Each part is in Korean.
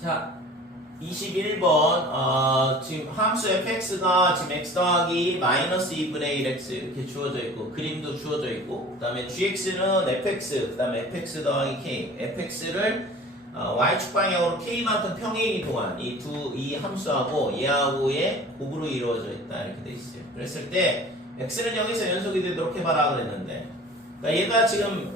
자, 21번 지금 함수 fx가 지금 x 더하기 마이너스 2분의 1x 이렇게 주어져 있고 그림도 주어져 있고 그 다음에 gx는 fx 그 다음에 fx 더하기 k fx를 y축 방향으로 k만큼 평행 이동한 이 함수하고 얘하고의 곱으로 이루어져 있다 이렇게 돼 있어요. 그랬을 때 x는 여기서 연속이 되도록 해봐라 그랬는데 그러니까 얘가 지금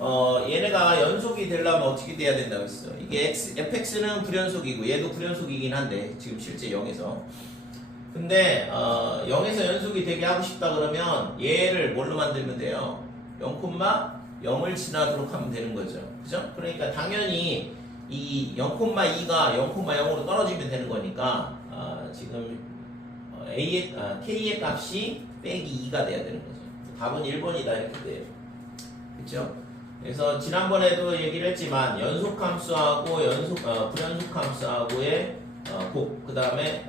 얘네가 연속이 되려면 어떻게 돼야 된다고 했어. 이게 fx는 불연속이고 얘도 불연속이긴 한데 지금 실제 0에서 근데 0에서 연속이 되게 하고 싶다 그러면 얘를 뭘로 만들면 돼요? 0,0을 지나도록 하면 되는 거죠. 그죠? 그러니까 당연히 이 0,2가 0,0으로 떨어지면 되는 거니까 지금 k의 값이 빼기 2가 돼야 되는 거죠. 답은 1번이다 이렇게 돼요. 그렇죠? 그래서 지난번에도 얘기를 했지만 연속함수하고 불연속함수하고의 곱, 그 다음에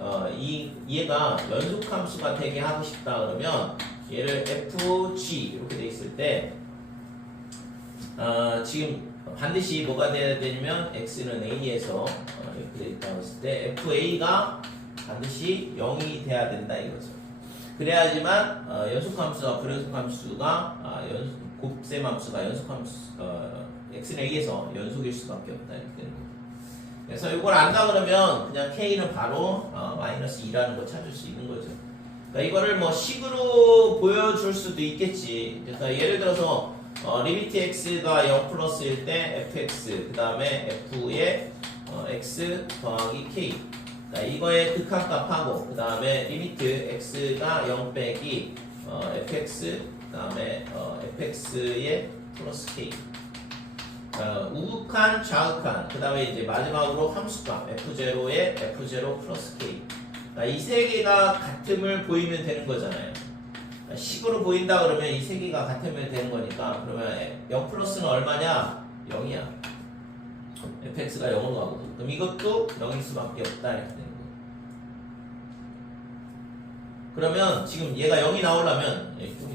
얘가 연속함수가 되게 하고 싶다 그러면 얘를 fg 이렇게 돼 있을 때 지금 반드시 뭐가 돼야 되냐면 x는 a에서 이렇게 돼 있다고 했을 때 fa가 반드시 0이 돼야 된다 이거죠. 그래야지만 연속함수와 불연속함수가 곱셈함수가 연속함수 x는 a에서 연속일 수밖에 없다 이렇게 되는 거죠. 그래서 이걸 안다 그러면 그냥 k는 바로 마이너스 2라는 거 찾을 수 있는 거죠. 그러니까 이거를 뭐 식으로 보여줄 수도 있겠지. 그러니까 예를 들어서 리미트 x가 0 플러스일 때 fx 그 다음에 f의 x 더하기 k 그러니까 이거의 극한값하고 그 다음에 리미트 x가 0 빼기 fx 그 다음에 fx의 플러스 k 우극한 좌극한 그 다음에 이제 마지막으로 함수값 f0의 f0 플러스 k 그러니까 이 세 개가 같음을 보이면 되는 거잖아요. 식으로 보인다 그러면 이 세 개가 같으면 되는 거니까 그러면 0 플러스는 얼마냐? 0이야. fx가 0으로 가거든. 그럼 이것도 0일 수밖에 없다 이렇게 되는 거야. 그러면 지금 얘가 0이 나오려면 여기 돼.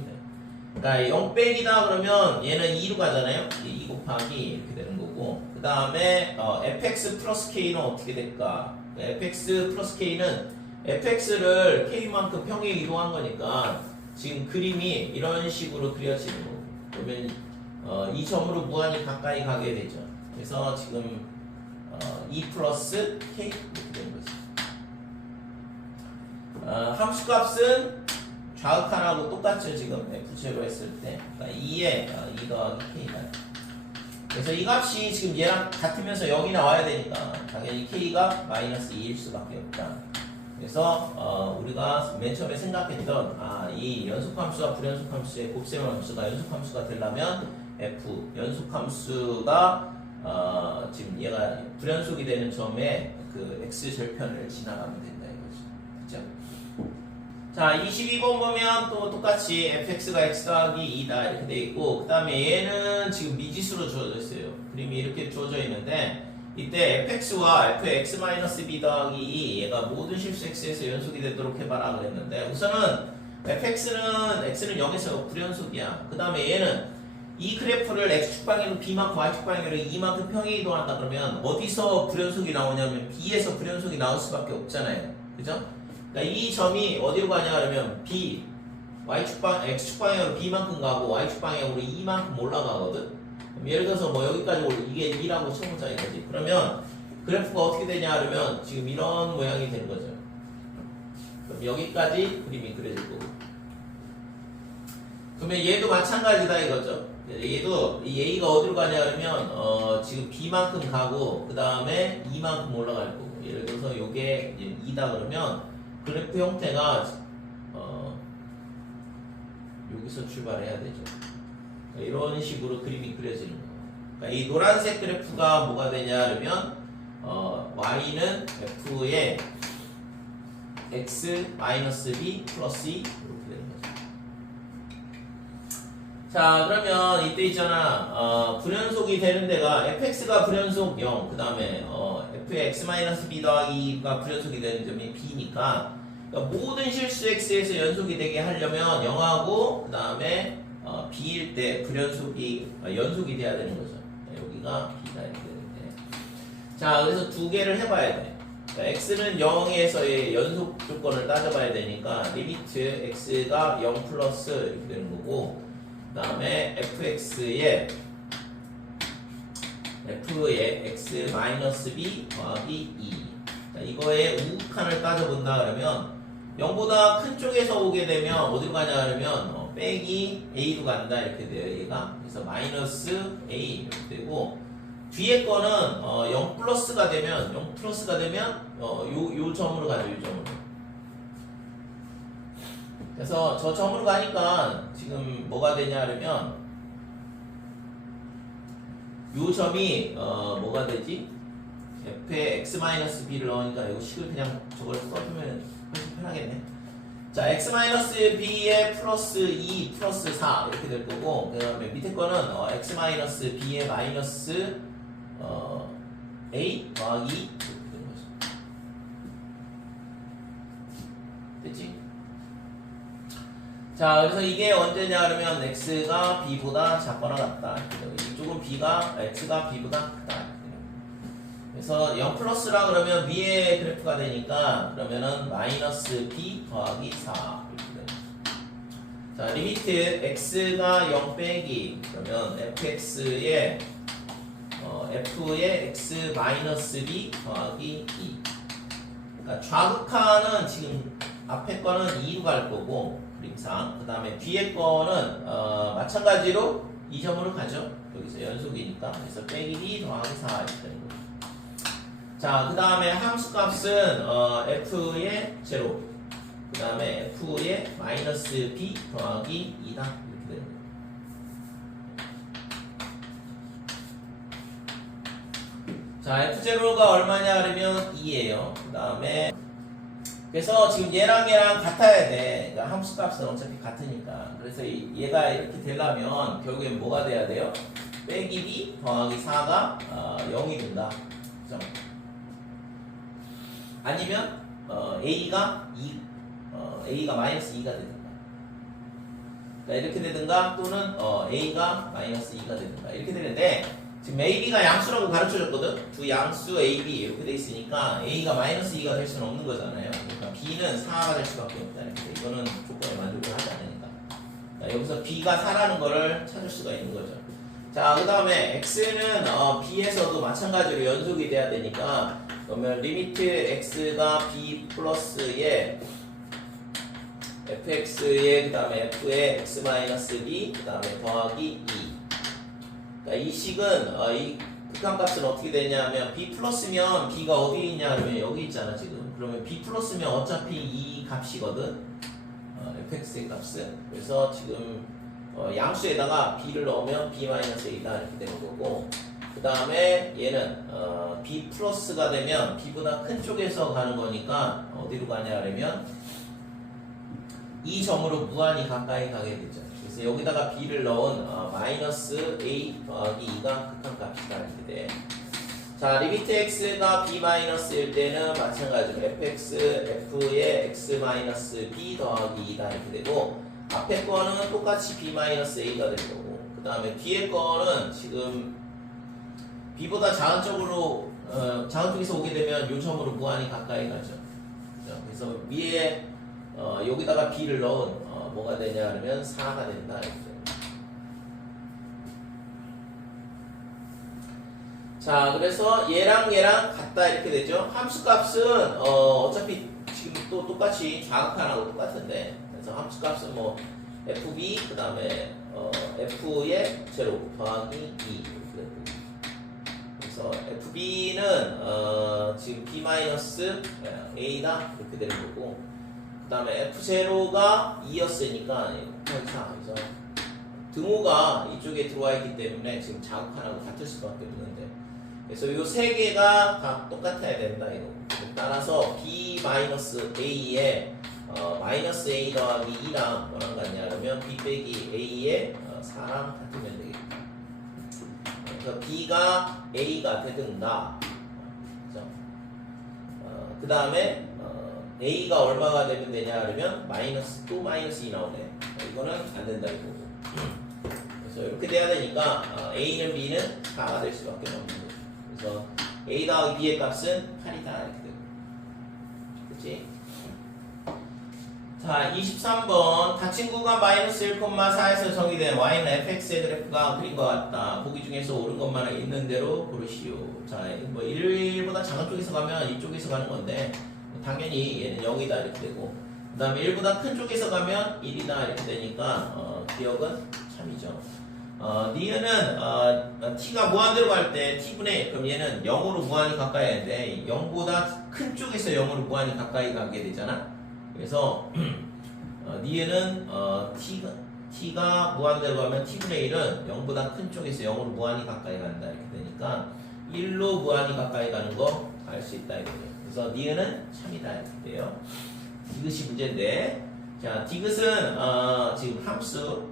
그러니까 0 빼기다 그러면 얘는 2로 가잖아요. 2 곱하기 이렇게 되는 거고 그 다음에 fx 플러스 k는 어떻게 될까? fx 플러스 k는 fx를 k만큼 평행 이동한 거니까 지금 그림이 이런 식으로 그려지는 거고 그러면 이 점으로 무한히 가까이 가게 되죠. 그래서 지금 2 플러스 k 이렇게 되는 거죠. 함수값은 좌극한하고 똑같죠. 지금 f0 했을 때 그러니까 2에 2 더하기 k다. 그래서 이 값이 지금 얘랑 같으면서 0이 나와야 되니까 당연히 k가 마이너스 2일 수밖에 없다. 그래서 우리가 맨 처음에 생각했던 이 연속함수와 불연속함수의 곱셈함수가 연속함수가 되려면 f 연속함수가 지금 얘가 불연속이 되는 점에 그 x 절편을 지나가면 된다 이거죠. 그죠? 자, 22번 보면 또 똑같이 fx가 x 더하기 2다 이렇게 돼 있고 그 다음에 얘는 지금 미지수로 주어져 있어요. 그림이 이렇게 주어져 있는데 이때 fx와 fx-b 더하기 2 얘가 모든 실수 x에서 연속이 되도록 해봐라 그랬는데 우선은 x는 0에서 불연속이야. 그 다음에 얘는 이 그래프를 x축 방향으로 b만큼 y축 방향으로 2만큼 평행 이동한다 그러면 어디서 불연속이 나오냐면 b에서 불연속이 나올 수밖에 없잖아요. 그죠? 그러니까 이 점이 어디로 가냐 그러면 b x축 방향으로 b만큼 가고 y축 방향으로 2만큼 올라가거든. 예를 들어서 뭐 여기까지 이게 2라고 쳐보자 이거지. 그러면 그래프가 어떻게 되냐 그러면 지금 이런 모양이 되는 거죠. 그럼 여기까지 그림이 그려질 거고. 그러면 얘도 마찬가지다 이거죠. 얘도 이 a가 어디로 가냐 그러면 지금 b만큼 가고 그 다음에 2만큼 올라갈 거고. 예를 들어서 요게 2다 그러면 그래프 형태가 여기서 출발해야 되죠. 이런 식으로 그림이 그려지는 거예요. 그러니까 이 노란색 그래프가 뭐가 되냐 그러면 y는 f의 x-b 플러스 2 이렇게 되는 거죠. 자 그러면 이때 있잖아 불연속이 되는 데가 fx가 불연속 0 그 다음에 f의 x-b 더하기 2가 불연속이 되는 점이 b니까 그러니까 모든 실수 x에서 연속이 되게 하려면 0하고 그 다음에 b일 때 불연속이 연속이 돼야 되는 거죠. 여기가 b가 이렇게 되는데 자, 그래서 두 개를 해봐야 돼. 그러니까 x는 0에서의 연속 조건을 따져봐야 되니까 리미트 x가 0 플러스 이렇게 되는 거고, 그 다음에 fx의 x 마이너스 b 더하기 2. 자, 이거의 우극한을 따져본다 그러면 0보다 큰 쪽에서 오게 되면 어디로 가냐 그러면 빼기 a로 간다 이렇게 돼요. 얘가. 그래서 마이너스 a 이렇게 되고, 뒤에 거는 0 플러스가 되면 요 점으로 가죠. 요 점으로. 그래서 저 점으로 가니까 지금 뭐가 되냐 그러면 요 점이 뭐가 되지? f에 x-b를 넣으니까 이거 식을 그냥 저걸 써주면 훨씬 편하겠네. 자, x-b에 플러스 2 플러스 4 이렇게 될 거고, 그 다음에 밑에 거는 x-b에 마이너스 a 더하기 2 이렇게 되는 거죠. 됐지? 자, 그래서 이게 언제냐 그러면 x가 b보다 작거나 같다. 이쪽은 b가 x가 b보다 크다. 그래서 0 플러스라 그러면 위에 그래프가 되니까 그러면은 마이너스 b 더하기 4 이렇게 돼요. 자, 리미트 x가 0 빼기 그러면 fx의 f의 x 마이너스 b 더하기 2. 그러니까 좌극한은 지금 앞에 거는 2로 갈 거고 그림상, 그 다음에 뒤에 거는 마찬가지로 2점으로 가죠. 여기서 연속이니까. 그래서 빼기 b 더하기 4 이렇게 되는 거죠. 자, 그 다음에 함수값은 f의 제로, 그 다음에 f의 마이너스 b 더하기 2다 이렇게 되는 거예요. 자, f0가 얼마냐 그러면 2예요. 그 다음에 그래서 지금 얘랑 같아야 돼. 그러니까 함수값은 어차피 같으니까. 그래서 얘가 이렇게 되려면 결국엔 뭐가 돼야 돼요? 빼기 b 더하기 4가 0이 된다. 그죠? 아니면 a가 마이너스 2가 되든가. 그러니까 이렇게 되든가 또는 a가 마이너스 2가 되든가 이렇게 되는데, 지금 ab가 양수라고 가르쳐줬거든. 두 양수 ab 이렇게 돼 있으니까 a가 마이너스 2가 될 수는 없는 거잖아요. 그러니까 b는 4가 될 수밖에 없다. 이거는 조건에 만족을 하지 않으니까. 그러니까 여기서 b가 4라는 거를 찾을 수가 있는 거죠. 자, 그 다음에 x는 b에서도 마찬가지로 연속이 돼야 되니까, 그러면 리미트 x가 b 플러스의 fx의 그 다음에 f의 x 마이너스 b 그 다음에 더하기 2. 그러니까 이 식은 이 극한값은 어떻게 되냐면 b 플러스면 b가 어디 있냐 그러면 여기 있잖아 지금. 그러면 b 플러스면 어차피 이 값이거든. fx의 값은. 그래서 지금 양수에다가 b를 넣으면 b 마이너스 a다 이렇게 되는 거고, 그 다음에 얘는 b 플러스가 되면 b보다 큰 쪽에서 가는 거니까 어디로 가냐 그러면 이 점으로 무한히 가까이 가게 되죠. 그래서 여기다가 b를 넣은 마이너스 a 더하기 2가 극한값이다 이렇게 돼. 자, 리미트 x가 b 마이너스일 때는 마찬가지로 f의 x 마이너스 b 더하기 2다 이렇게 되고, 앞에 거는 똑같이 b 마이너스 a가 될 거고, 그 다음에 뒤에 거는 지금 b보다 작은 쪽으로 작은 쪽에서 오게 되면 요 점으로 무한히 가까이 가죠. 그래서 위에 여기다가 b를 넣은 뭐가 되냐 그러면 4가 된다 이렇게. 자, 그래서 얘랑 같다 이렇게 되죠. 함수값은 어차피 지금 또 똑같이 좌극한하고 똑같은데, 그래서 함수값은 뭐 fb 그 다음에 f의 제로 더하기 2 이렇게 되고, 그래서 fb는 지금 b 마이너스 a다 이렇게 되는 거고, 그 다음에 f0가 2였으니까 그래서 등호가 이쪽에 들어와 있기 때문에 지금 자극하나고 같을 수밖에 없는데, 그래서 이 세 개가 다 똑같아야 된다 이거. 따라서 b 마이너스 a에 마이너스 a 더하기 2랑 뭐랑 같냐 그러면 b 빼기 a에 4랑 같으면 되겠다. 그래서 b가 a가 되든가, 그죠? 그 다음에 a가 얼마가 되면 되냐 그러면 또 마이너스 2 나오네. 이거는 안 된다 이거고. 그래서 이렇게 돼야 되니까 a는 b는 4가 될 수밖에 없는 거죠. 그래서 a 더하기 b의 값은 8이다 이렇게 되고. 그치? 자, 23번 닫힌 구간 마이너스 1,4에서 정의된 y는 fx의 그래프가 그린 것 같다. 보기 중에서 옳은 것만 있는 대로 고르시오. 자, 뭐 1보다 작은 쪽에서 가면 이쪽에서 가는 건데 당연히 얘는 0이다 이렇게 되고, 그 다음에 1보다 큰 쪽에서 가면 1이다 이렇게 되니까 기억은 참이죠. 니은은 t가 무한대로 갈 때 t분의 1, 그럼 얘는 0으로 무한히 가까이 하는데 0보다 큰 쪽에서 0으로 무한히 가까이 가게 되잖아. 그래서 니은은 t가 무한대로 가면 t분의 1은 0보다 큰 쪽에서 0으로 무한히 가까이 간다 이렇게 되니까 1로 무한히 가까이 가는 거 알 수 있다 이렇게. 그래서 니은은 참이다 이렇게 돼요. 디귿이 문제인데, 자 디귿은 지금 함수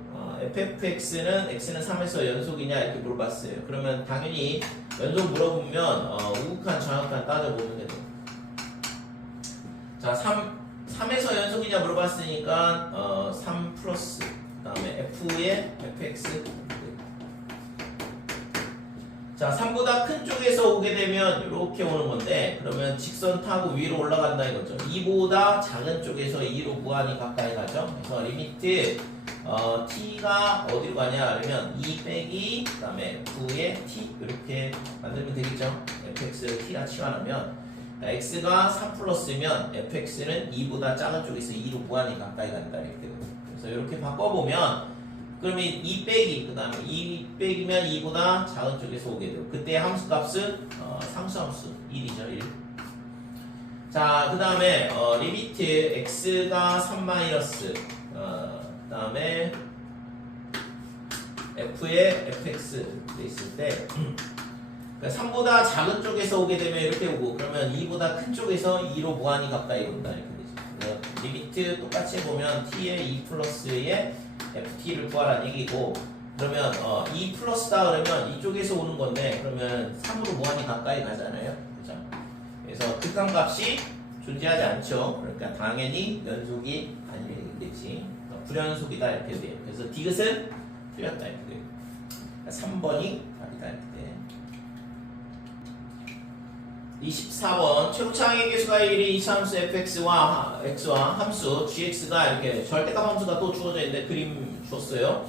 fx는 x는 3에서 연속이냐 이렇게 물어봤어요. 그러면 당연히 연속 물어보면 우극한 정확한 따져보면 되고, 자 3에서 연속이냐 물어봤으니까 3 플러스 그 다음에 f의 fx. 자 3보다 큰 쪽에서 오게 되면 이렇게 오는 건데, 그러면 직선 타고 위로 올라간다 이거죠. 2보다 작은 쪽에서 2로 무한히 가까이 가죠. 그래서 리미트 t가 어디로 가냐 그러면 2 빼기 그 다음에 f의 t 이렇게 만들면 되겠죠. fx를 t라 치환하면 x가 3 플러스면 fx는 2보다 작은 쪽에서 2로 무한히 가까이 간다 이렇게 되거든요. 그래서 이렇게 바꿔보면, 그러면 2 빼기 그 다음에 2 빼기면 2보다 작은 쪽에서 오게 돼요. 그때 함수값은 상수함수 1이죠. 1. 자 그 다음에 리미트 x가 3 마이너스 그 다음에 f의 fx 돼 있을 때, 그러니까 3보다 작은 쪽에서 오게 되면 이렇게 오고, 그러면 2보다 큰 쪽에서 2로 무한히 가까이 온다 이렇게 되죠. 그래서 리미트 똑같이 보면 t의 2 플러스의 ft를 구하라는 얘기고, 그러면 2 플러스다 그러면 이쪽에서 오는 건데, 그러면 3으로 무한히 가까이 가잖아요. 그죠? 그래서 극한값이 존재하지 않죠. 그러니까 당연히 연속이 아니겠지. 불연속이다 이렇게 돼요. 그래서 디귿은 틀렸다 이렇게 돼요. 그러니까 3번이 답이다 이렇게 돼. 24번 최고차항의 계수가 1이 2차 함수 fx와 x와 함수 gx가 이렇게 절대값 함수가 또 주어져 있는데 그림 줬어요.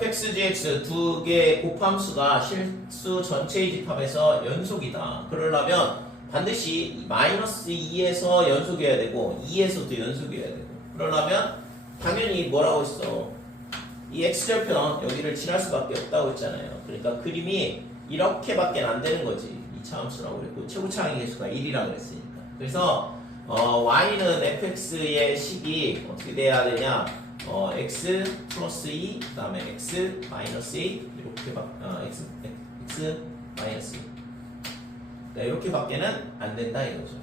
fx, gx 두 개의 곱함수가 실수 전체의 집합에서 연속이다. 그러려면 반드시 마이너스 2에서 연속이어야 되고 2에서도 연속이어야 되고, 그러려면 당연히 뭐라고 했어? 이 x절편 여기를 지날 수밖에 없다고 했잖아요. 그러니까 그림이 이렇게밖에 안 되는 거지. 2차 함수라고 그랬고 최고차항의 계수가 1이라고 그랬으니까. 그래서 y는 fx의 식이 어떻게 돼야 되냐? x 플러스 2 그 다음에 x 마이너스 2 이렇게 x 마이너스 2 이렇게 밖에는 안 된다 이거죠.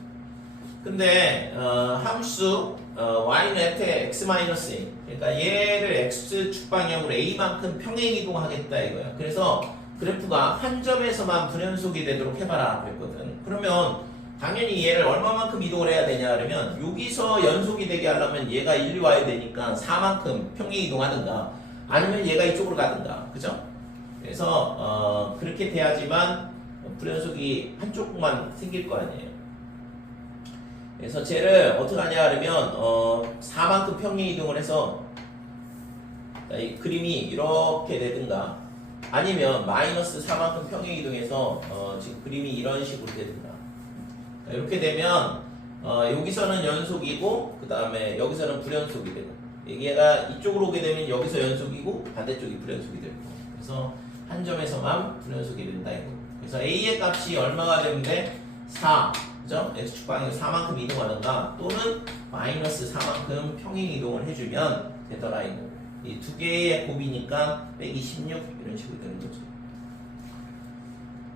근데 함수 y는 f의 x 마이너스 2, 그러니까 얘를 x 축방향으로 a만큼 평행 이동하겠다 이거야. 그래서 그래프가 한 점에서만 불연속이 되도록 해봐라 그랬거든. 그러면 당연히 얘를 얼마만큼 이동을 해야 되냐 그러면 여기서 연속이 되게 하려면 얘가 일로 와야 되니까 4만큼 평행 이동하든가 아니면 얘가 이쪽으로 가든가, 그죠? 그래서 그렇게 돼야지만 불연속이 한쪽만 생길 거 아니에요. 그래서 쟤를 어떻게 하냐 그러면 4만큼 평행 이동을 해서 이 그림이 이렇게 되든가 아니면 마이너스 4만큼 평행 이동해서 지금 그림이 이런 식으로 되든가. 이렇게 되면 여기서는 연속이고 그 다음에 여기서는 불연속이 되고, 얘가 이쪽으로 오게 되면 여기서 연속이고 반대쪽이 불연속이 되고, 그래서 한 점에서만 불연속이 된다 이거. 그래서 a의 값이 얼마가 되는데 4, 그죠? x축방향 4만큼 이동하는가 또는 마이너스 4만큼 평행 이동을 해주면 되더라 이거. 이 두 개의 곱이니까 빼기 16 이런 식으로 되는 거죠.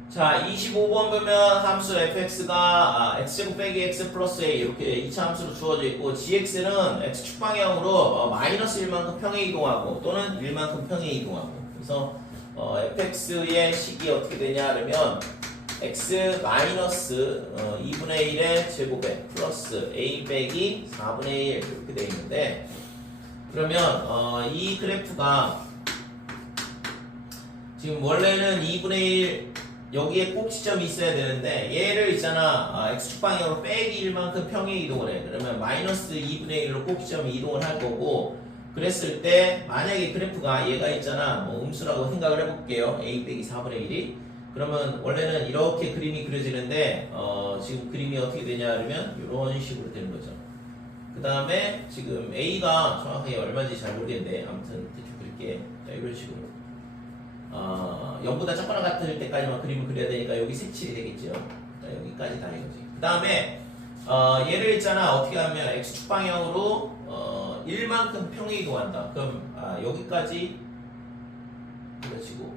자, 25번 보면 함수 fx가 x제곱 빼기 x 플러스 a 이렇게 2차 함수로 주어져 있고, gx는 x축 방향으로 마이너스 1만큼 평행 이동하고 또는 1만큼 평행 이동하고, 그래서 fx의 식이 어떻게 되냐 그러면 x 마이너스 2분의 1의 제곱에 플러스 a 빼기 4분의 1 이렇게 되어 있는데, 그러면 이 그래프가 지금 원래는 2분의 1 여기에 꼭 지점이 있어야 되는데 얘를 있잖아 x축 방향으로 빼기 1만큼 평행 이동을 해. 그러면 마이너스 2분의 1로 꼭 지점이 이동을 할 거고 그랬을 때 만약에 그래프가 얘가 있잖아 뭐 음수라고 생각을 해볼게요. a 빼기 4분의 1이 그러면 원래는 이렇게 그림이 그려지는데 지금 그림이 어떻게 되냐 하면 이런 식으로 되는 거죠. 그 다음에 지금 a가 정확하게 얼마인지 잘 모르겠는데 아무튼 대충 그릴게. 자, 이런 식으로 0보다 작거나 같을 때까지만 그림을 그려야 되니까 여기 색칠이 되겠죠. 자, 여기까지 다 이거지. 그 다음에 얘를 있잖아 어떻게 하면 x축 방향으로 1만큼 평행 이동한다. 그럼 여기까지 그려지고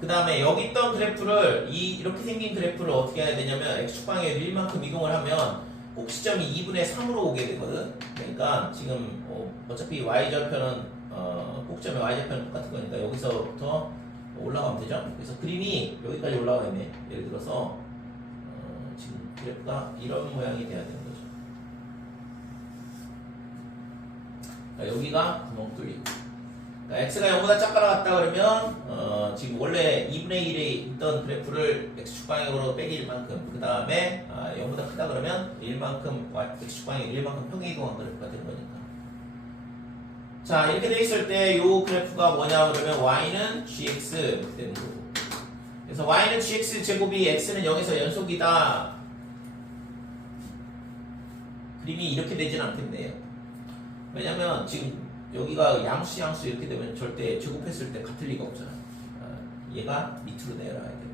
그 다음에 여기 있던 그래프를 이렇게 생긴 그래프를 어떻게 해야 되냐면 x축 방향으로 1만큼 이동을 하면 꼭지점이 2분의 3으로 오게 되거든. 그러니까 지금 어차피 y절편은 꼭지점의 y절편은 똑같은 거니까 여기서부터 올라가면 되죠. 그래서 그림이 여기까지 올라가 있네. 예를 들어서 지금 그래프가 이런 모양이 돼야 되는 거죠. 그러니까 여기가 구멍 뚫리고 그러니까 x가 0보다 작거나 같다 그러면 지금 원래 2분의 1에 있던 그래프를 x축 방향으로 빼기 1만큼 그 다음에 0보다 크다 그러면 1만큼 x축 방향 1만큼 평행 이동한 그래프가 되는 거니까 자 이렇게 돼 있을 때 이 그래프가 뭐냐 그러면 y는 gx 이렇게 되는 거고 그래서 y는 gx 제곱이 x는 0에서 연속이다 그림이 이렇게 되진 않겠네요. 왜냐면 지금 여기가 양수 이렇게 되면 절대 제곱했을 때 같을 리가 없잖아. 얘가 밑으로 내려와야 돼.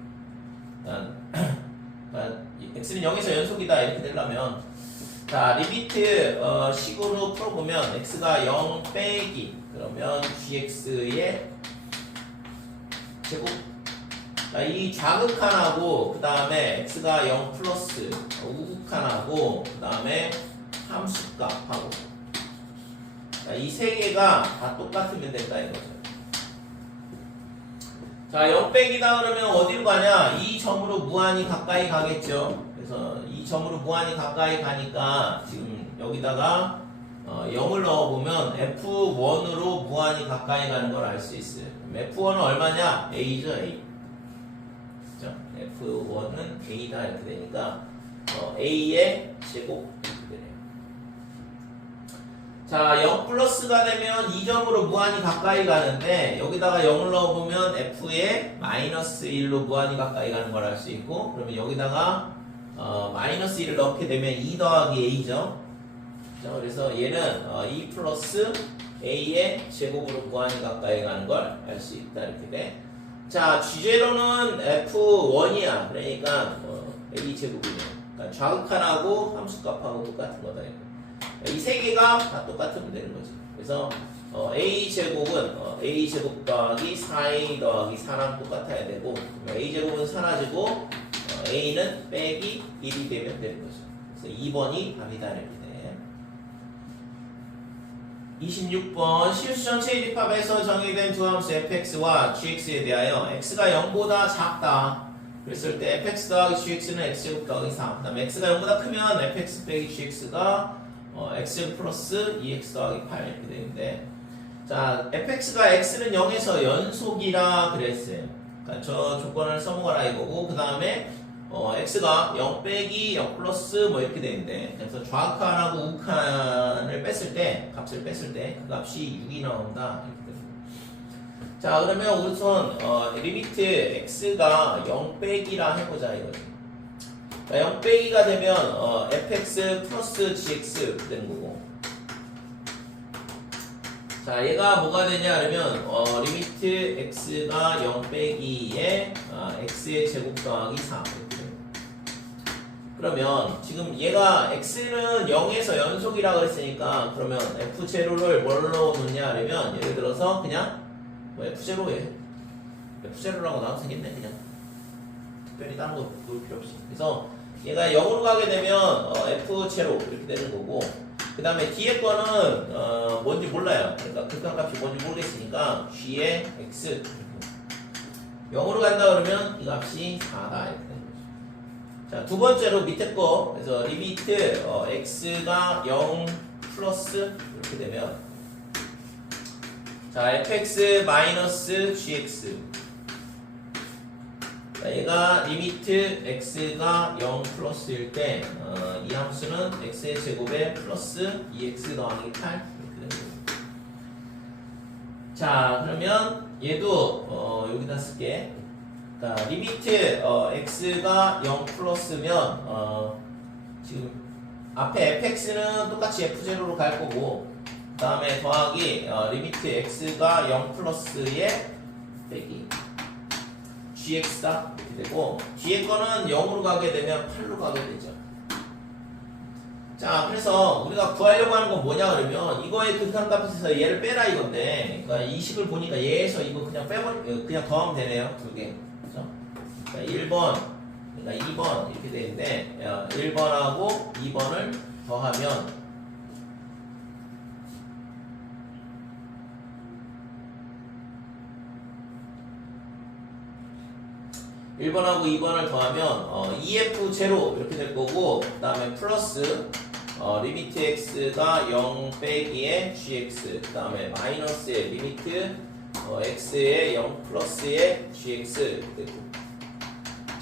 그러니까 x는 0에서 연속이다 이렇게 되려면 자 리미트 식으로 풀어보면 x가 0 빼기 그러면 gx의 제곱 자, 이 좌극한하고 그 다음에 x가 0 플러스 우극한하고 그 다음에 함수값하고 이 세 개가 다 똑같으면 된다 이거죠. 자, 0 빼기다 그러면 어디로 가냐? 이 점으로 무한히 가까이 가겠죠. 그래서 이 점으로 무한히 가까이 가니까 지금 여기다가 0을 넣어보면 F1으로 무한히 가까이 가는 걸 알 수 있어요. F1은 얼마냐? A죠, A. 그죠? F1은 A다 이렇게 되니까 A의 제곱 이렇게 되네요. 자, 0 플러스가 되면 이 점으로 무한히 가까이 가는데 여기다가 0을 넣어보면 F에 마이너스 1로 무한히 가까이 가는 걸 알 수 있고 그러면 여기다가 마이너스 1을 넣게 되면 2 더하기 A죠. 그래서 얘는 2 플러스 A의 제곱으로 무한히 가까이 가는 걸 알 수 있다 이렇게 돼. 자, G0는 F1이야. 그러니까 A 제곱이네. 그러니까 좌극한하고 함수값하고 똑같은 거다 이거. 이 세 개가 다 똑같으면 되는 거지. 그래서 a 제곱은 a 제곱 더하기 4a 더하기 4랑 똑같아야 되고 a 제곱은 사라지고 a는 빼기 1이 되면 되는 거죠. 그래서 2번이 답이다 이렇게 돼. 26번 실수 전체의 집합에서 정의된 두 함수 fx와 gx에 대하여 x가 0보다 작다. 그랬을 때 fx 더하기 gx는 x제곱 더하기 4. 그 다음에 x가 0보다 크면 fx 빼기 gx가 x 플러스 2x 더하기 8 이렇게 되는데 자 fx가 x는 0에서 연속이라 그랬어요. 그러니까 저 조건을 써먹어라 이거고 그 다음에 x가 0 빼기 0 플러스 뭐 이렇게 되는데 그래서 좌극한하고 우극한을 뺐을 때 값을 뺐을 때 그 값이 6이 나온다 이렇게 됩니다. 자 그러면 우선 리미트 x가 0 빼기라 해보자 이거죠. 0 빼기가 되면 fx 플러스 gx 되는 거고 자 얘가 뭐가 되냐 그러면 리미트 x가 0 빼기에 x의 제곱 더하기 4 이렇게 돼요. 그러면 지금 얘가 x는 0에서 연속이라고 했으니까 그러면 f0를 뭘로 놓냐 그러면 예를 들어서 그냥 f0에 f0라고 나와도 되겠네 그냥 특별히 다른 거 놓을 필요 없이 그래서 얘가 0으로 가게 되면 f0 이렇게 되는 거고 그 다음에 뒤에 거는 뭔지 몰라요. 그러니까 극한값이 뭔지 모르겠으니까 g의 x 0으로 간다 그러면 이 값이 4다 이렇게 되는 거죠. 자, 두 번째로 밑에 거 그래서 리미트 x가 0 플러스 이렇게 되면 자 fx 마이너스 gx 자, 얘가 리미트 x가 0 플러스일 때 이 함수는 x의 제곱에 플러스 2x 더하기 8 이렇게 됩니다. 자, 그러면 얘도 여기다 쓸게. 그러니까 리미트 x가 0 플러스면 지금 앞에 fx는 똑같이 f0로 갈 거고 그 다음에 더하기 리미트 x가 0 플러스에 빼기 gx다 이렇게 되고 뒤에 거는 0으로 가게 되면 8로 가게 되죠. 자, 그래서 우리가 구하려고 하는 건 뭐냐 그러면 이거의 극한값에서 얘를 빼라 이건데, 그러니까 이 식을 보니까 얘에서 이거 그냥 그냥 더하면 되네요. 두 개. 그죠? 그러니까 1번, 그러니까 2번 이렇게 되는데 1번하고 2번을 더하면 1번하고 2번을 더하면 2f0 이렇게 될 거고 그 다음에 플러스 리미트 x가 0 빼기에 gx 그 다음에 마이너스의 리미트 x의 0 플러스의 gx 이렇게 되고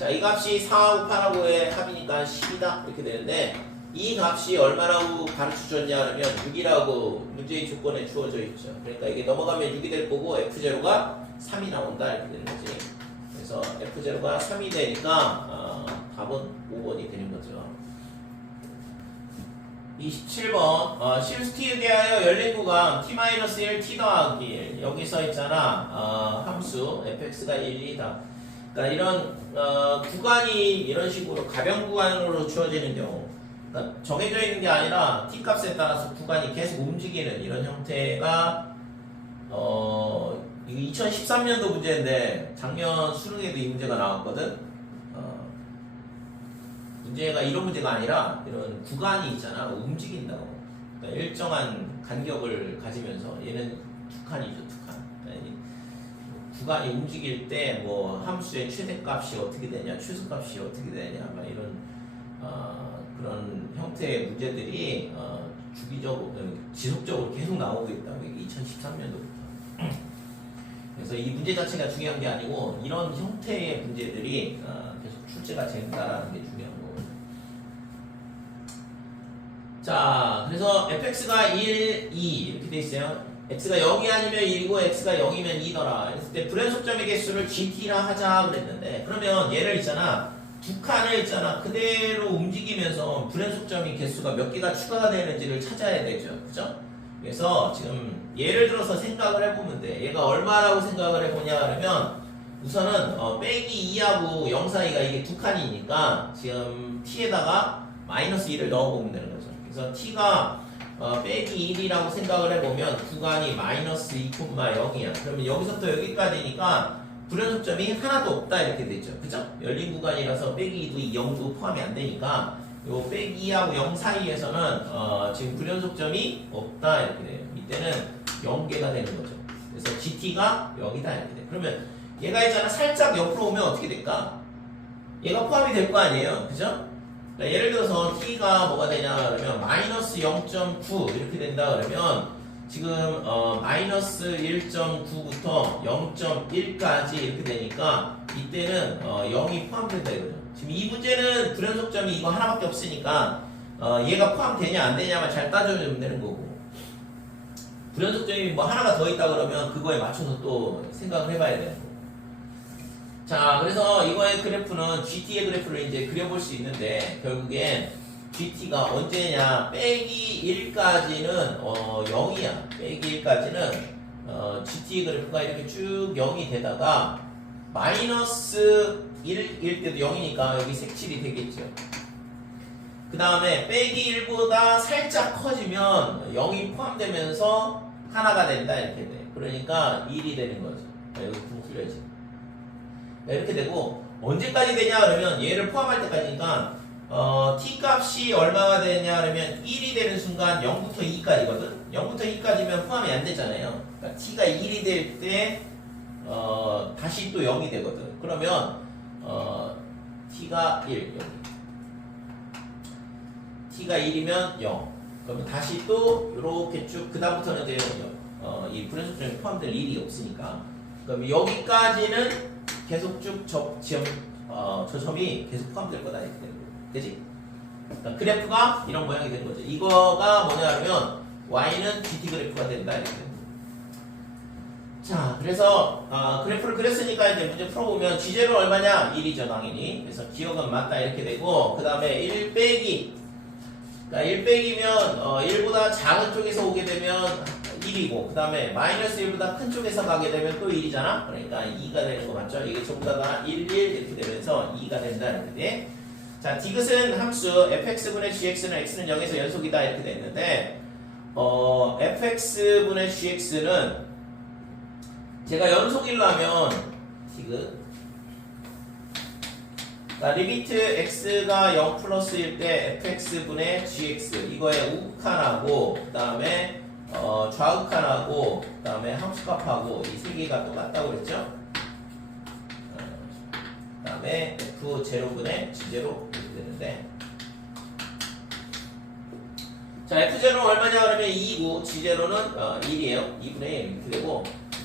자, 이 값이 4하고 8하고의 합이니까 10이다 이렇게 되는데 이 값이 얼마라고 가르쳐 줬냐 그러면 6이라고 문제의 조건에 주어져 있죠. 그러니까 이게 넘어가면 6이 될 거고 f0가 3이 나온다 이렇게 되는 거지. 그래서 f0가 3이 되니까 답은 5번이 되는 거죠. 27번 실수 t에 대하여 열린 구간 t-1 t 더하기 1 여기 써 있잖아. 함수 fx가 1, 2다. 그러니까 이런 구간이 이런 식으로 가변 구간으로 주어지는 경우 그러니까 정해져 있는 게 아니라 t 값에 따라서 구간이 계속 움직이는 이런 형태가 이거 2013년도 문제인데 작년 수능에도 이 문제가 나왔거든. 문제가 이런 문제가 아니라 이런 구간이 있잖아. 움직인다고. 그러니까 일정한 간격을 가지면서 얘는 두 칸이죠. 두 칸. 그러니까 구간이 움직일 때 뭐 함수의 최대값이 어떻게 되냐, 최소값이 어떻게 되냐, 막 이런 그런 형태의 문제들이 주기적으로 지속적으로 계속 나오고 있다. 2013년도부터. 그래서 이 문제 자체가 중요한 게 아니고 이런 형태의 문제들이 계속 출제가 된다라는 게 중요한 거거든요. 자, 그래서 fx가 1, 2 이렇게 돼 있어요. x가 0이 아니면 1이고 x가 0이면 2더라. 그랬을 때 불연속점의 개수를 gt라 하자 그랬는데 그러면 얘를 있잖아. 두 칸을 있잖아. 그대로 움직이면서 불연속점의 개수가 몇 개가 추가가 되는지를 찾아야 되죠. 그죠? 그래서 지금 예를 들어서 생각을 해보면 돼. 얘가 얼마라고 생각을 해보냐 그러면 우선은 빼기 2하고 0 사이가 이게 두 칸이니까 지금 t에다가 마이너스 2를 넣어보면 되는 거죠. 그래서 t가 빼기 1이라고 생각을 해보면 구간이 마이너스 2,0이야. 그러면 여기서부터 여기까지니까 불연속점이 하나도 없다 이렇게 되죠. 그죠? 열린 구간이라서 빼기 2도 0도 포함이 안 되니까 요 빼기 2하고 0 사이에서는 지금 불연속점이 없다 이렇게 돼요. 이때는 0개가 되는 거죠. 그래서 GT가 0이다 이렇게 돼요. 그러면 얘가 있잖아. 살짝 옆으로 오면 어떻게 될까? 얘가 포함이 될 거 아니에요. 그죠? 그러니까 예를 들어서 T가 뭐가 되냐 그러면 마이너스 0.9 이렇게 된다 그러면 지금 마이너스 1.9부터 0.1까지 이렇게 되니까 이때는 0이 포함된다 이거죠. 지금 이 문제는 불연속점이 이거 하나밖에 없으니까 얘가 포함되냐 안 되냐만 잘 따져주면 되는 거고 불연속점이 뭐 하나가 더 있다 그러면 그거에 맞춰서 또 생각을 해봐야 되는 거고. 자, 그래서 이거의 그래프는 GT의 그래프를 이제 그려볼 수 있는데 결국엔 GT가 언제냐 빼기 1까지는 0이야. 빼기 1까지는 GT 그래프가 이렇게 쭉 0이 되다가 마이너스 1일 때도 0이니까 여기 색칠이 되겠죠. 그 다음에 빼기 1보다 살짝 커지면 0이 포함되면서 하나가 된다 이렇게 돼. 그러니까 1이 되는 거죠. 여기 좀 틀려지. 이렇게 되고 언제까지 되냐 그러면 얘를 포함할 때까지니까 t 값이 얼마가 되냐 그러면 1이 되는 순간 0부터 2까지거든. 0부터 2까지면 포함이 안 되잖아요. 그러니까 t가 1이 될 때 다시 또 0이 되거든. 그러면 t가 1 여기 t가 1이면 0 그러면 다시 또 이렇게 쭉 그 다음부터는 이제 이 불연속점이 포함될 일이 없으니까 그럼 여기까지는 계속 쭉 저 점이 계속 포함될 거다 이렇게 되는 거예요. 그지? 그러니까 그래프가 이런 모양이 되는 거죠. 이거가 뭐냐면 y는 gt 그래프가 된다 이렇게 되는 거예요. 자, 그래서 그래프를 그렸으니까 이제 문제 풀어보면 G제로 얼마냐? 1이죠 당연히. 그래서 기억은 맞다 이렇게 되고, 그 다음에 1 빼기, 그러니까 1 빼기면 1보다 작은 쪽에서 오게 되면 1이고, 그 다음에 마이너스 1보다 큰 쪽에서 가게 되면 또 1이잖아. 그러니까 2가 되는 거 맞죠? 이게 전부 다 1, 1 이렇게 되면서 2가 된다 이렇게 돼. 자, 디귿은 함수 fx분의 gx는 x는 0에서 연속이다 이렇게 됐는데, fx분의 gx는 제가 연속이려면 디귿, 그러니까 리미트 x가 0 플러스일 때 fx분의 gx 이거의 우극한하고 그 다음에 좌극한하고 그 다음에 함수값하고 이 세 개가 똑같다고 그랬죠? 그 다음에 f0분의 g0 이렇게 되는데, 자 f0는 얼마냐 그러면 2고 g0는 1이에요. 2분의 1 이렇게 되고,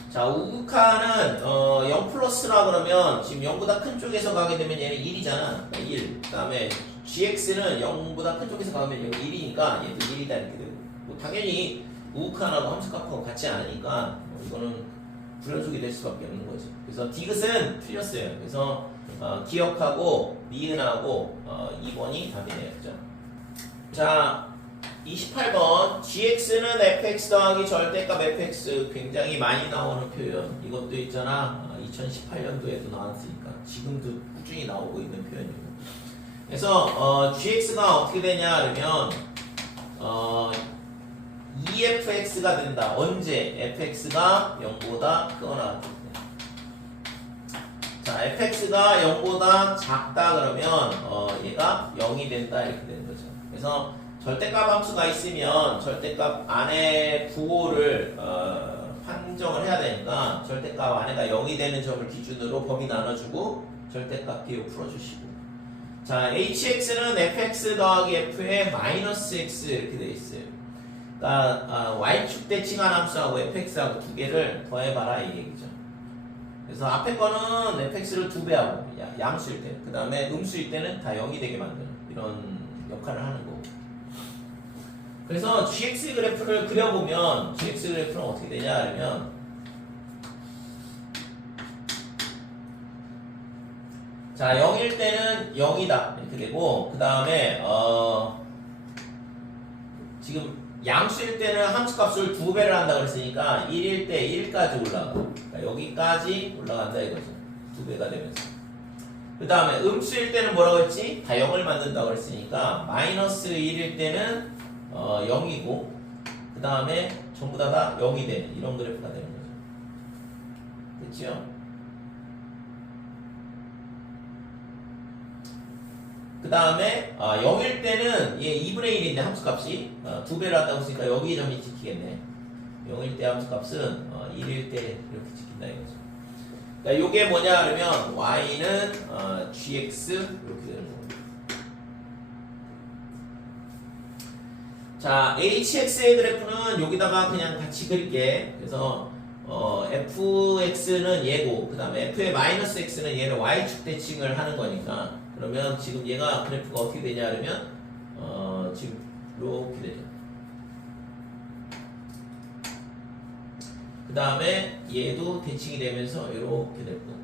자, 우극한은 0 플러스라 그러면 지금 0보다 큰 쪽에서 가게 되면 얘는 1이잖아. 1. 그 다음에 gx는 0보다 큰 쪽에서 가면 여기 1이니까 얘도 1이다 이렇게 되고, 뭐 당연히 우극한하고 함수값하고 같지 않으니까 이거는 불연속이 될 수밖에 없는 거지. 그래서 디귿은 틀렸어요. 그래서 기억하고 니은하고 2번이 답이네요. 그죠? 자, 28번 gx는 fx 더하기 절대값 fx 굉장히 많이 나오는 표현. 이것도 있잖아. 2018년도에도 나왔으니까 지금도 꾸준히 나오고 있는 표현이고. 그래서 gx가 어떻게 되냐 그러면 2fx가 된다. 언제? fx가 0보다 크거나 자, fx가 0보다 작다 그러면 얘가 0이 된다 이렇게 되는 거죠. 그래서 절대값 함수가 있으면 절대값 안에 부호를 판정을 해야 되니까 절대값 안에가 0이 되는 점을 기준으로 범위 나눠주고 절대값 비호 풀어주시고, 자 hx는 fx 더하기 f의 마이너스 x 이렇게 되어 있어요. 그러니까 y축 대칭한 함수하고 fx하고 두 개를 더해봐라 이 얘기죠. 그래서 앞에 거는 fx를 2배하고 양수일 때, 그 다음에 음수일 때는 다 0이 되게 만드는 이런 역할을 하는 거고. 그래서 gx 그래프를 그려보면 gx 그래프는 어떻게 되냐 하면, 자 0일 때는 0이다 이렇게 되고, 그 다음에 지금 양수일 때는 함수값을 2배를 한다 그랬으니까 1일 때 1까지 올라가. 그러니까 여기까지 올라간다 이거죠. 2배가 되면서. 그 다음에 음수일 때는 뭐라고 했지? 다 0을 만든다고 그랬으니까 마이너스 1일 때는 0이고, 그 다음에 전부 다 0이 되는 이런 그래프가 되는 거죠. 됐죠? 그 다음에 0일 때는 얘 2분의 1인데 함수값이 2배를 한다고 했으니까 여기 점이 찍히겠네. 0일 때 함수값은 1일 때 이렇게 찍힌다 이거죠. 그러니까 요게 뭐냐 그러면 y는 gx 이렇게 되는 거예요. 자, hx의 그래프는 여기다가 그냥 같이 그릴게. 그래서 fx는 얘고, 그 다음에 f의 마이너스 x는 얘를 y축 대칭을 하는 거니까, 그러면 지금 얘가 그래프가 어떻게 되냐 그러면 지금 이렇게 되죠. 그 다음에 얘도 대칭이 되면서 이렇게 될 거고.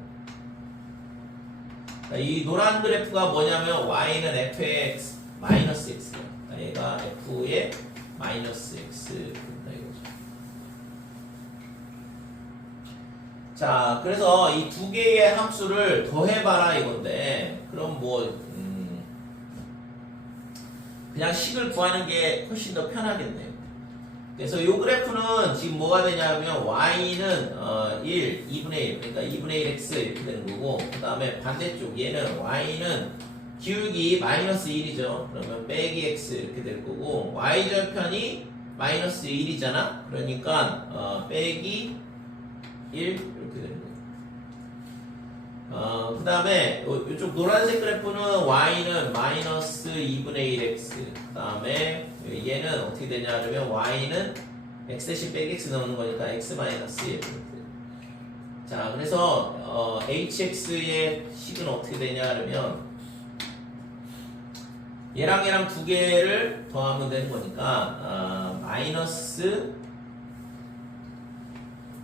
그러니까 이 노란 그래프가 뭐냐면 y는 f의 x 마이너스 x예요. 얘가 f의 마이너스 x 된다 이거죠. 자, 그래서 이 두 개의 함수를 더해봐라 이건데, 그럼 뭐 그냥 식을 구하는 게 훨씬 더 편하겠네요. 그래서 이 그래프는 지금 뭐가 되냐면 y는 1, 2분의 1, 그러니까 2분의 1x 이렇게 되는 거고, 그 다음에 반대쪽 얘는 y는 기울기 마이너스 1이죠. 그러면 빼기 x 이렇게 될 거고, y절편이 마이너스 1이잖아. 그러니까 빼기 1 이렇게 되는 거예요. 그 다음에 이쪽 노란색 그래프는 y는 마이너스 2분의 1x, 그 다음에 얘는 어떻게 되냐 하면 y는 x 대신 빼기 x 넣는 거니까 x 마이너스 1 이렇게 돼요. 자, 그래서 hx의 식은 어떻게 되냐 그러면 얘랑 두 개를 더하면 되는 거니까 마이너스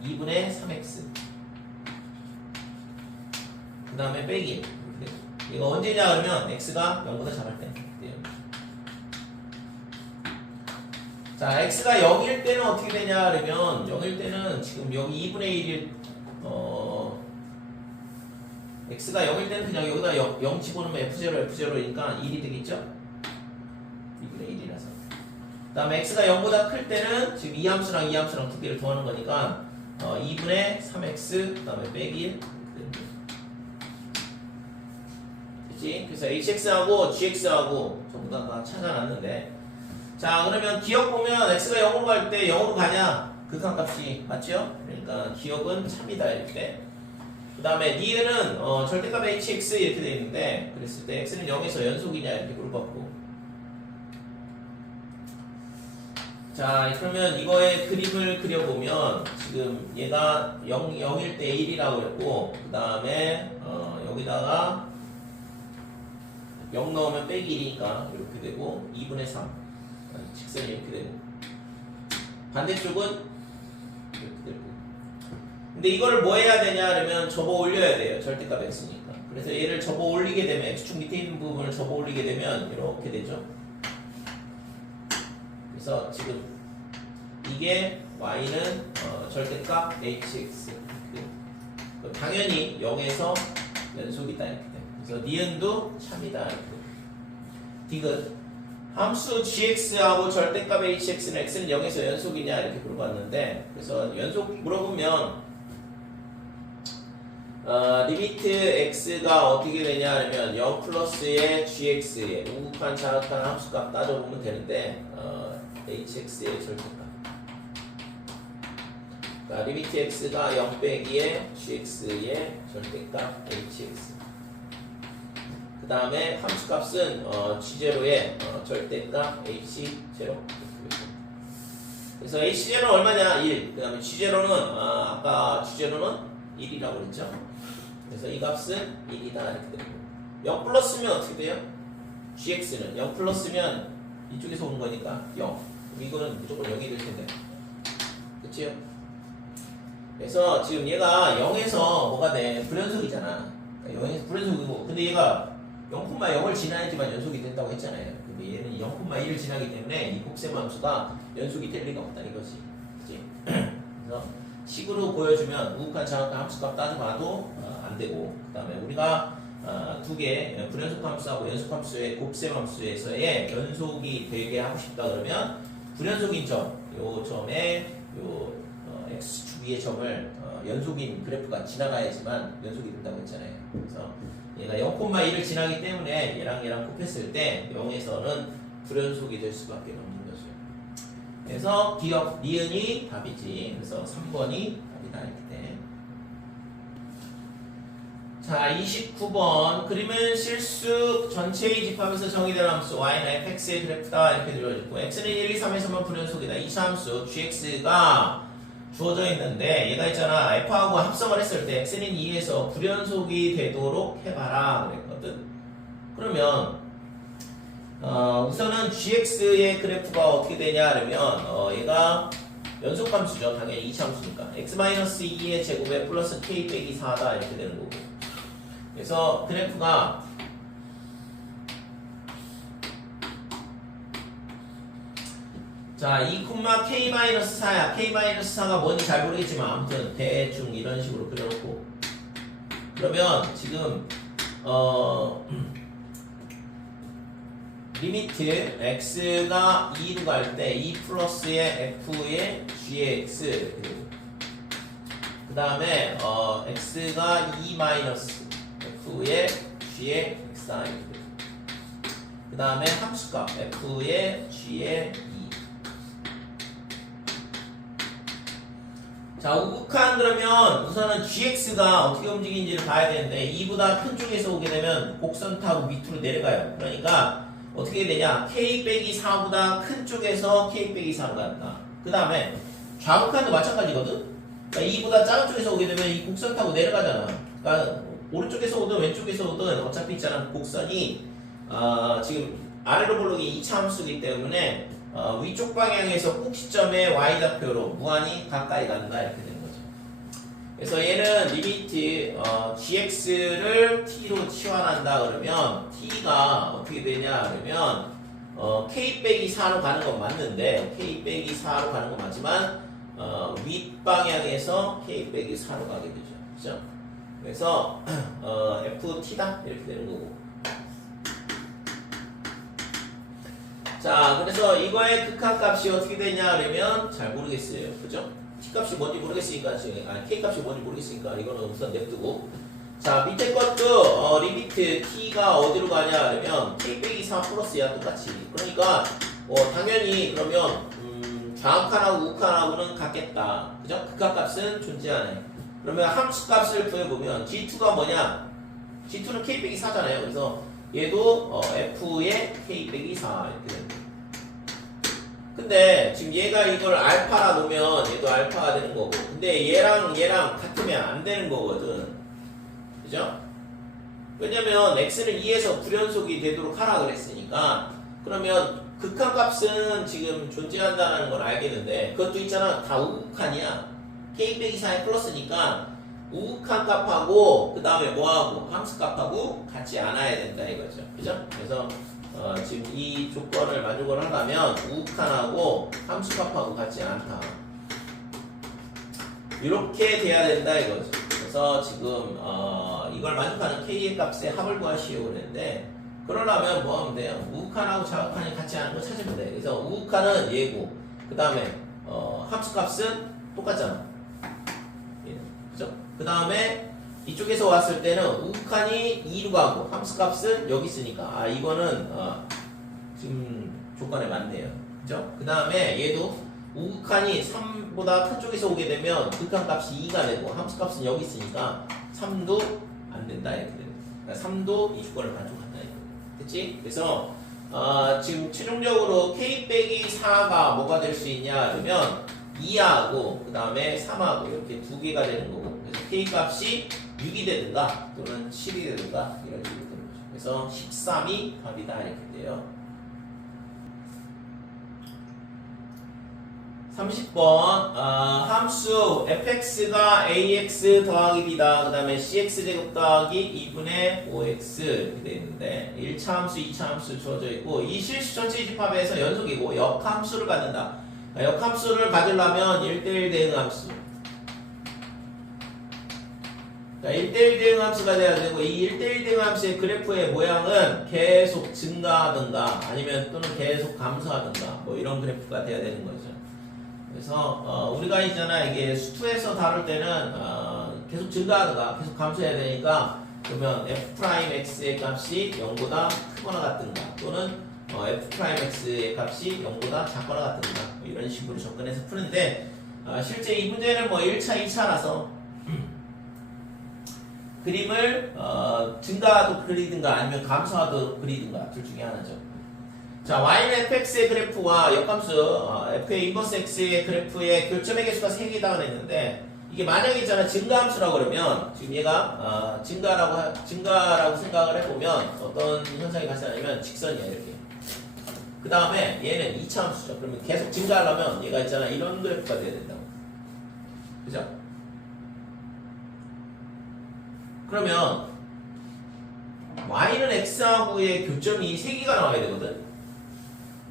2분의 3x 그 다음에 빼기 이거 언제냐 그러면 x가 0보다 작을 때 자, x가 0일 때는 어떻게 되냐 그러면 0일 때는 지금 여기 2분의 1일 x가 0일 때는 그냥 여기다 0 집어넣으면 f0이니까 1이 되겠죠? 2분의 1이라서 그 다음에 x가 0보다 클 때는 지금 이 함수랑 이 함수랑 두 개를 더하는 거니까 2분의 3x 그 다음에 빼기 1 됐지? 그래서 hx하고 gx하고 전부 다 찾아놨는데 자, 그러면 기억 보면 x가 0으로 갈 때 0으로 가냐? 극한값이 맞죠? 그러니까 기억은 참이다 이렇게. 그 다음에 니은은 절대값 hx 이렇게 되어 있는데 그랬을 때 x는 0에서 연속이냐 이렇게 물어봤고. 자, 그러면 이거의 그림을 그려보면 지금 얘가 0일 때 1이라고 그랬고 그 다음에 여기다가 0 넣으면 빼기 1이니까 이렇게 되고 2분의 3 직선이 이렇게 되고 반대쪽은 이렇게 되고 근데 이거를 뭐 해야 되냐 그러면 접어 올려야 돼요. 절대값 x니까. 그래서 얘를 접어 올리게 되면 x축 밑에 있는 부분을 접어 올리게 되면 이렇게 되죠. 그래서 지금 이게 y는 절대값 hx 당연히 0에서 연속이다 이렇게 돼요. 그래서 니은도 참이다 이렇게 돼요. 디귿 함수 gx하고 절대값 hx는 x는 0에서 연속이냐 이렇게 물어봤는데 그래서 연속 물어보면 리미트 x가 어떻게 되냐 하면 0 플러스의 gx의 우극한 자극한 함수값 따져보면 되는데 hx의 절대값 그러니까 리미트 x가 0 빼기의 gx의 절대값 hx 그 다음에 함수값은 G0의 절대값 H0 그래서 H0는 얼마냐? 1 그 다음에 G0는 아까 G0는 1이라고 그랬죠. 그래서 이 값은 1이다 이렇게 되고 0 플러스면 어떻게 돼요? GX는 0 플러스면 이쪽에서 오는 거니까 0 이거는 무조건 0이 될 텐데 그치요? 그래서 지금 얘가 0에서 뭐가 돼? 불연속이잖아. 0에서 불연속이고 근데 얘가 0,0을 지나야지만 연속이 된다고 했잖아요. 근데 얘는 0,1을 지나기 때문에 이 곱셈함수가 연속이 될 리가 없다 이거지. 그치? 그래서 식으로 보여주면 우극한 자극한 함수값 따져봐도 안 되고 그 다음에 우리가 두 개 불연속 함수하고 연속 함수의 곱셈함수에서의 연속이 되게 하고 싶다 그러면 불연속인 점, 요 점에 요 x축 위의 점을 연속인 그래프가 지나가야지만 연속이 된다고 했잖아요. 그래서 얘가 0,1을 지나기 때문에 얘랑 곱했을 때 0에서는 불연속이 될 수밖에 없는 거죠. 그래서 기억 니은이 답이지. 그래서 3번이 답이다 이렇게 돼. 자, 29번 그림은 실수 전체의 집합에서 정의된 함수 y는 fx의 그래프다 이렇게 되어있고 x는 1, 2, 3에서만 불연속이다. 2차 함수 gx가 주어져 있는데 얘가 있잖아 f하고 합성을 했을 때 x는 2에서 불연속이 되도록 해봐라 그랬거든. 그러면 우선은 gx의 그래프가 어떻게 되냐 그러면 얘가 연속함수죠. 당연히 2차함수니까 x-2의 제곱에 플러스 k 빼기 4다 이렇게 되는 거고 그래서 그래프가 자, 2,k-4야. k-4가 뭔지 잘 모르겠지만 아무튼 대충 이런 식으로 그려놓고 그러면 지금 리미트 x가 2로 갈 때 2 플러스의 f의 gx 이렇게 되고 그 다음에 x가 2 마이너스 f의 g의 xi 이렇게 되고 그 다음에 함수값 f의 g의 2 자, 우극한 그러면 우선은 gx가 어떻게 움직이는지를 봐야 되는데 2보다 큰 쪽에서 오게 되면 곡선 타고 밑으로 내려가요. 그러니까 어떻게 되냐 k 빼기 4보다 큰 쪽에서 k 빼기 4로 간다. 그 다음에 좌극한도 마찬가지거든. 그러니까 2보다 작은 쪽에서 오게 되면 이 곡선 타고 내려가잖아. 그러니까 오른쪽에서 오든 왼쪽에서 오든 어차피 있잖아. 곡선이 지금 아래로 볼록이 2차 함수이기 때문에 위쪽 방향에서 꼭 시점의 y좌표로 무한히 가까이 간다 이렇게 되는 거죠. 그래서 얘는 리미트 gx를 t로 치환한다 그러면 t가 어떻게 되냐 그러면 k 빼기 4로 가는 건 맞는데 k 빼기 4로 가는 건 맞지만 윗방향에서 k 빼기 4로 가게 되죠. 그죠? 그래서 ft다 이렇게 되는 거고. 자, 그래서 이거의 극한값이 어떻게 되냐 그러면 잘 모르겠어요. 그죠? t값이 뭔지 모르겠으니까 k값이 뭔지 모르겠으니까 이거는 우선 냅두고. 자, 밑에 것도 리미트 t가 어디로 가냐 그러면 k 빼기 4 플러스야 똑같이. 그러니까 당연히 그러면 좌우칸하고 우칸하고는 같겠다. 그죠? 극한값은 존재하네. 그러면 함수값을 구해보면 g2가 뭐냐? g2는 k 빼기 4잖아요. 그래서 얘도 f의 k 빼기 4 이렇게 됩니다. 근데 지금 얘가 이걸 알파라 놓으면 얘도 알파가 되는 거고, 근데 얘랑 같으면 안 되는 거거든. 그죠? 왜냐면 x는 2에서 불연속이 되도록 하라 그랬으니까. 그러면 극한값은 지금 존재한다는 걸 알겠는데 그것도 있잖아. 다 우극한이야. k 빼기 4의 플러스니까 우극한 값하고 그 다음에 뭐하고 함수값하고 같지 않아야 된다 이거죠. 그죠? 그래서 지금 이 조건을 만족을 하려면 우극한하고 함수값하고 같지 않다. 이렇게 돼야 된다 이거죠. 그래서 지금 이걸 만족하는 k의 값의 합을 구하시오 그랬는데 그러려면 뭐 하면 돼요? 우극한하고 좌극한이 같지 않은 걸 찾으면 돼. 그래서 우극한은 얘고 그 다음에 함수값은 똑같잖아. 그죠? 그 다음에 이쪽에서 왔을 때는 우극한이 2로 가고 함수값은 여기 있으니까 이거는 지금 조건에 맞네요. 그죠? 그 다음에 얘도 우극한이 3보다 큰 쪽에서 오게 되면 극한값이 2가 되고 함수값은 여기 있으니까 3도 안 된다 이렇게 돼요. 그러니까 3도 이 조건을 만족한다 이렇게. 됐지? 그래서 지금 최종적으로 k 빼기 4가 뭐가 될 수 있냐 그러면 2하고 그 다음에 3하고 이렇게 두 개가 되는 거고, 그래서 k 값이 6이 되든가 또는 7이 되든가 이런 식으로 되는 거죠. 그래서 13이 답이다 이렇게 돼요. 30번 함수 fx가 ax 더하기 b다. 그 다음에 cx제곱 더하기 2분의 5x 이렇게 되어 있는데 1차 함수, 2차 함수 주어져 있고 이 실수 전체 집합에서 연속이고 역함수를 갖는다. 역함수를 가지려면 1대1 대응 함수. 1대1 대응 함수가 돼야 되고 이 1대1 대응 함수의 그래프의 모양은 계속 증가하든가 아니면 또는 계속 감소하든가 뭐 이런 그래프가 돼야 되는 거죠. 그래서 우리가 있잖아 이게 수투에서 다룰 때는 계속 증가하든가 계속 감소해야 되니까 그러면 f'x의 값이 0보다 크거나 같든가 또는 f'x의 값이 0보다 작거나 같든가 뭐 이런 식으로 접근해서 푸는데 실제 이 문제는 뭐 1차, 2차라서 그림을 증가도 그리든가 아니면 감소하도 그리든가 둘 중에 하나죠. 자, y는 fx의 그래프와 역함수 f의 인버스 x의 그래프의 교점의 개수가 3개다 그랬는데 이게 만약에 있잖아 증가함수라고 그러면 지금 얘가 증가라고 생각을 해보면 어떤 현상이 발생하냐면 직선이야 이렇게. 그 다음에 얘는 2차 함수죠. 그러면 계속 증가하려면 얘가 있잖아 이런 그래프가 돼야 된다고. 그죠? 그러면 y는 x하고의 교점이 3개가 나와야 되거든.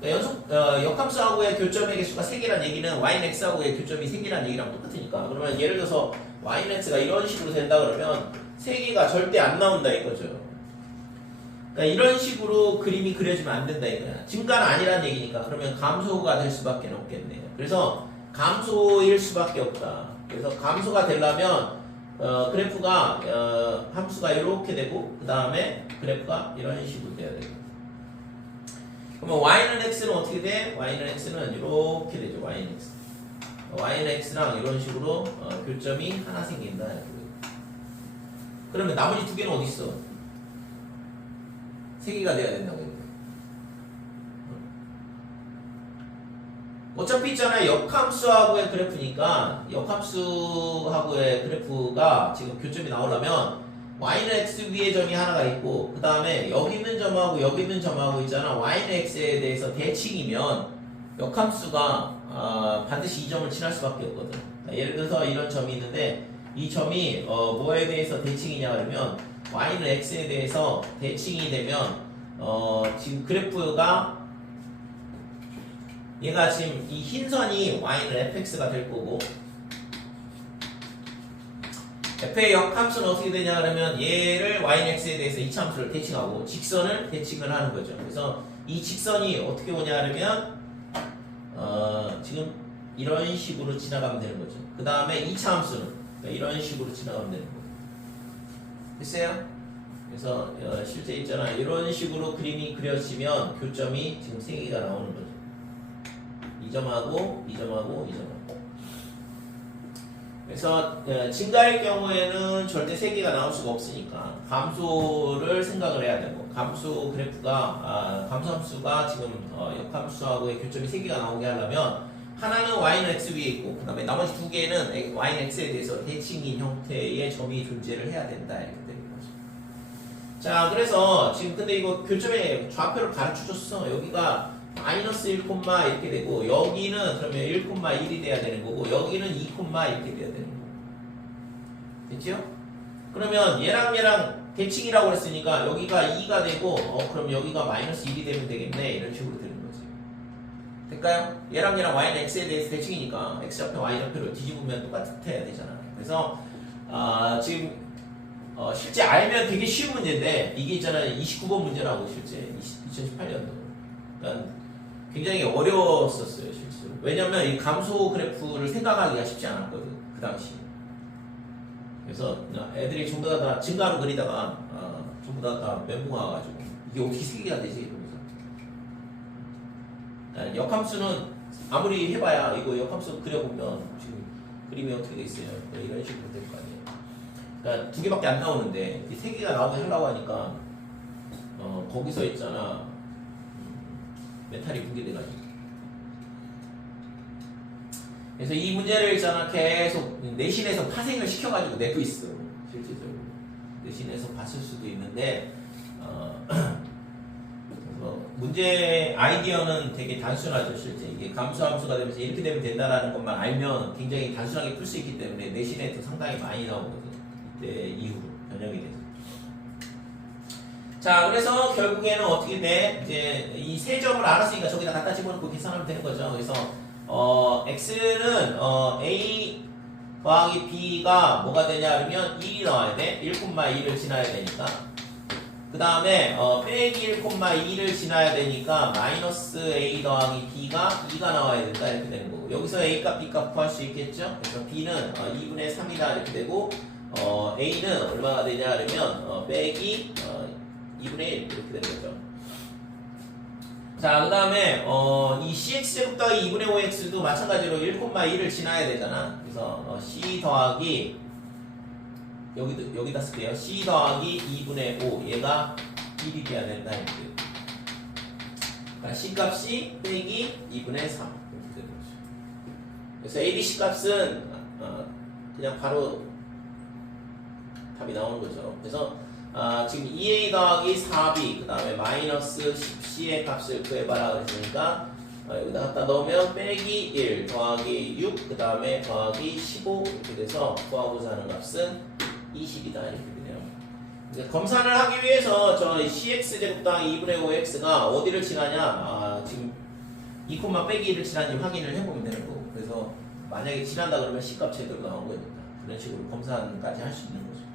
역함수하고의 교점의 개수가 3개란 얘기는 y는 x하고의 교점이 3개란 얘기랑 똑같으니까. 그러면 예를 들어서 y는 x가 이런 식으로 된다 그러면 3개가 절대 안 나온다 이거죠. 그러니까 이런 식으로 그림이 그려지면 안 된다 이거야. 증가는 아니란 얘기니까. 그러면 감소가 될 수밖에 없겠네요. 그래서 감소일 수밖에 없다. 그래서 감소가 되려면 그래프가 함수가 이렇게 되고 그 다음에 그래프가 이런 식으로 돼야 되고. 그러면 y는 x는 어떻게 돼? y는 x는 이렇게 되죠. y는 x. y는 x랑 이런 식으로 교점이 하나 생긴다. 이렇게. 그러면 나머지 두 개는 어디 있어? 3개가 돼야 된다고. 어차피 있잖아요. 역함수하고의 그래프니까 역함수하고의 그래프가 지금 교점이 나오려면 y는 x 위에 점이 하나가 있고 그 다음에 여기 있는 점하고 여기 있는 점하고 있잖아. y는 x에 대해서 대칭이면 역함수가 반드시 이 점을 지날 수밖에 없거든. 예를 들어서 이런 점이 있는데 이 점이 뭐에 대해서 대칭이냐 그러면 y는 x에 대해서 대칭이 되면 지금 그래프가 얘가 지금 이 흰 선이 y는 fx가 될 거고 f의 역함수는 어떻게 되냐 그러면 얘를 y는 x에 대해서 이차함수를 대칭하고 직선을 대칭을 하는 거죠. 그래서 이 직선이 어떻게 오냐 그러면 지금 이런 식으로 지나가면 되는 거죠. 그 다음에 이차함수는 이런 식으로 지나가면 되는 거죠. 됐어요? 그래서 실제 있잖아 이런 식으로 그림이 그려지면 교점이 지금 3개가 나오는 거죠. 이 점하고 이 점하고 이 점하고. 그래서 증가일 경우에는 절대 3개가 나올 수가 없으니까 감소를 생각을 해야 되고 감소 그래프가 감소함수가 지금 역함수하고의 교점이 3개가 나오게 하려면 하나는 y는 x 위에 있고 그 다음에 나머지 2개는 y는 x에 대해서 대칭인 형태의 점이 존재를 해야 된다 이렇게 되는 거죠. 자 그래서 지금 근데 이거 교점의 좌표를 가르쳐줬어. 여기가 마이너스 1, 이렇게 되고 여기는 그러면 1,1이 돼야 되는 거고 여기는 2, 이렇게 돼야 되는 거고 됐죠? 그러면 얘랑 대칭이라고 그랬으니까 여기가 2가 되고 그럼 여기가 마이너스 1이 되면 되겠네 이런 식으로 되는 거지. 될까요? 얘랑 y는 x에 대해서 대칭이니까 x좌표 y좌표를 뒤집으면 똑같아야 되잖아. 그래서 지금 실제 알면 되게 쉬운 문제인데 이게 있잖아요 29번 문제라고 실제 2018년도 그러니까 굉장히 어려웠었어요 실제로. 왜냐면 이 감소 그래프를 생각하기가 쉽지 않았거든 그 당시. 그래서 애들이 전부 다 증가로 그리다가 전부 다 멘붕 와가지고 이게 어떻게 3개가 되지 이러면서. 역함수는 아무리 해봐야 이거 역함수 그려보면 지금 그림이 어떻게 돼 있어요. 이런 식으로 될 거 아니에요. 그러니까 2개밖에 안 나오는데 3개가 나오게 하려고 하니까 거기서 있잖아 메탈이 붕괴돼가지고. 그래서 이 문제를 있잖아 계속 내신에서 파생을 시켜가지고 내고 있어 실제적으로. 내신에서 봤을 수도 있는데 그래서 문제 아이디어는 되게 단순하죠 실제. 이게 감수함수가 되면서 이렇게 되면 된다라는 것만 알면 굉장히 단순하게 풀 수 있기 때문에 내신에도 상당히 많이 나오거든. 이때 이후로 변형이 돼서. 자, 그래서 결국에는 어떻게 돼? 이제 이 세 점을 알았으니까 저기다 갖다 집어넣고 계산하면 되는 거죠. 그래서 x는 a 더하기 b가 뭐가 되냐 그러면 1이 나와야 돼. 1,2를 지나야 되니까. 그 다음에 빼기 1,2를 지나야 되니까 마이너스 a 더하기 b가 2가 나와야 된다 이렇게 되는 거고 여기서 a 값 b 값 구할 수 있겠죠. 그래서 b는 2분의 3이다 이렇게 되고 a는 얼마가 되냐 그러면 빼기 2분의 1 이렇게 되는 거죠. 자, 그 다음에 이 cx제곱 더하기 2분의 5x도 마찬가지로 1,1을 지나야 되잖아. 그래서 c 더하기 여기다 쓸게요. c 더하기 2분의 5 얘가 1이 돼야 된다 이렇게. 그러니까 c 값이 빼기 2분의 3 이렇게 되는 거죠. 그래서 abc 값은 그냥 바로 답이 나오는 거죠. 그래서 지금 2a 더하기 4b 그 다음에 마이너스 10c의 값을 구해봐라 그랬으니까 여기다 갖다 넣으면 빼기 1 더하기 6 그 다음에 더하기 15 이렇게 돼서 구하고자 하는 값은 20이다 이렇게 되네요. 이제 검사를 하기 위해서 저 cx제곱 더하기 2분의 5x가 어디를 지나냐 지금 2, 빼기 1을 지나는지 확인을 해보면 되는 거고 그래서 만약에 지난다 그러면 c값 제대로 나온 거니까 그런 식으로 검사까지 할 수 있는 거죠.